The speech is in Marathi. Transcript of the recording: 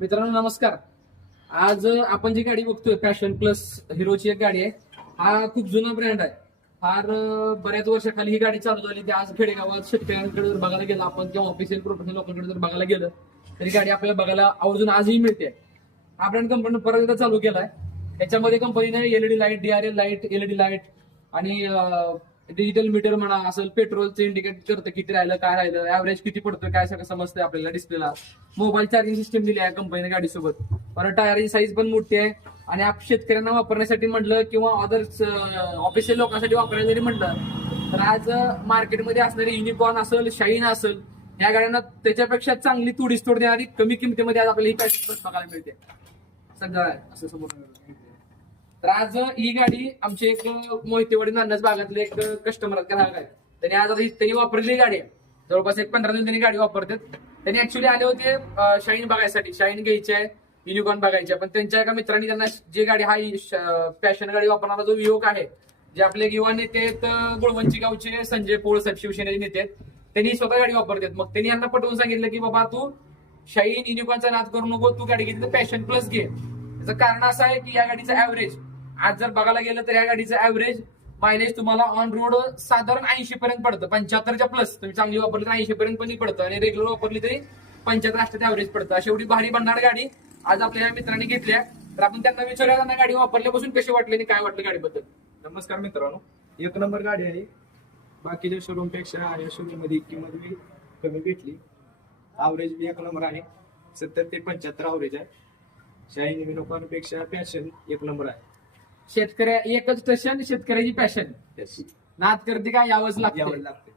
मित्रांनो नमस्कार. आज आपण जी गाडी बघतोय पॅशन प्लस हिरोची एक गाडी आहे. हा खूप जुना ब्रँड आहे. फार बऱ्याच वर्षाखाली ही गाडी चालू झाली. आज खेडेगावात शेतकऱ्यांकडे जर बघायला गेलं आपण किंवा ऑफिशियल प्रोफेशनल लोकांकडे जर बघायला गेलं तरी गाडी आपल्याला बघायला आवर्जून आजही मिळते. हा ब्रँड कंपनी परत एकदा चालू केलाय. त्याच्यामध्ये कंपनीने LED light, DRL light, LED light आणि डिजिटल मीटर म्हणा असेल, पेट्रोलचं इंडिकेट करतं किती राहिलं, काय राहिलं, ऍव्हरेज किती पडतोय, काय सगळं समजतंय आपल्याला डिस्प्लेला. मोबाईल चार्जिंग सिस्टम दिली आहे कंपनीने गाडीसोबत. परत टायरची साईज पण मोठी आहे आणि शेतकऱ्यांना वापरण्यासाठी म्हटलं किंवा अदर्स ऑफिशियल लोकांसाठी वापरायला जरी म्हटलं तर आज मार्केटमध्ये असणारी युनिकॉर्न असेल, शाईन असेल, या गाड्यांना त्याच्यापेक्षा चांगली तोड देणारी कमी किमतीमध्ये आज आपल्याला ही पॅशन बघायला मिळते. सगळं आहे असं समोर. तर आज ही गाडी आमचे एक मोहितेवाडी नांदस भागातले एक कस्टमर ग्राहक आहे. त्यांनी आज त्यांनी वापरलेली गाडी आहे. जवळपास एक 15 दिवस त्यांनी गाडी वापरतात. त्यांनी ऍक्च्युली आले होते शाईन बघायसाठी, शाईन घ्यायची आहे, युनिकॉर्न बघायची आहे. पण त्यांच्या एका मित्रांनी त्यांना जी गाडी हा पॅशन गाडी वापरणारा जो युवक आहे, जे आपले युवा नेते आहेत गुळवंची गावचे संजय पोळ साहेब, शिवसेनेचे नेते आहेत, त्यांनी स्वतः गाडी वापरतात. मग त्यांनी यांना पटवून सांगितलं की बाबा तू शाईन युनिकॉर्नचा नाद करू नको, तू गाडी घेतली तर पॅशन प्लस घे. त्याचं कारण असं आहे की या गाडीचं ऍव्हरेज आज जर बघायला गेलं तर या गाडीचं ऍव्हरेज मायलेज तुम्हाला ऑन रोड साधारण 80 पर्यंत पडतं. 75च्या प्लस तुम्ही चांगली वापरली तर 80 पर्यंत पण पडतं आणि रेग्युलर वापरली तरी 75 ऍव्हरेज पडतं. अशी एवढी भारी बनणार गाडी आज आपल्या मित्रांनी घेतल्या. तर आपण त्यांना विचारूया त्यांना गाडी वापरल्यापासून कशी वाटली आणि काय वाटलं गाडीबद्दल. नमस्कार मित्रांनो, एक नंबर गाडी आहे. बाकीच्या शोरूम पेक्षा या शोरूम मध्ये किंमत बी कमी भेटली. ॲव्हरेज बी एक नंबर आहे. 70 ते 75 ॲव्हरेज आहे. शाईन युनिकॉर्न पेक्षा पॅशन एक नंबर आहे. शेतकऱ्या एकच स्टेशन, शेतकऱ्याची पॅशन. नाद करते का यावंच लागतं. लागते.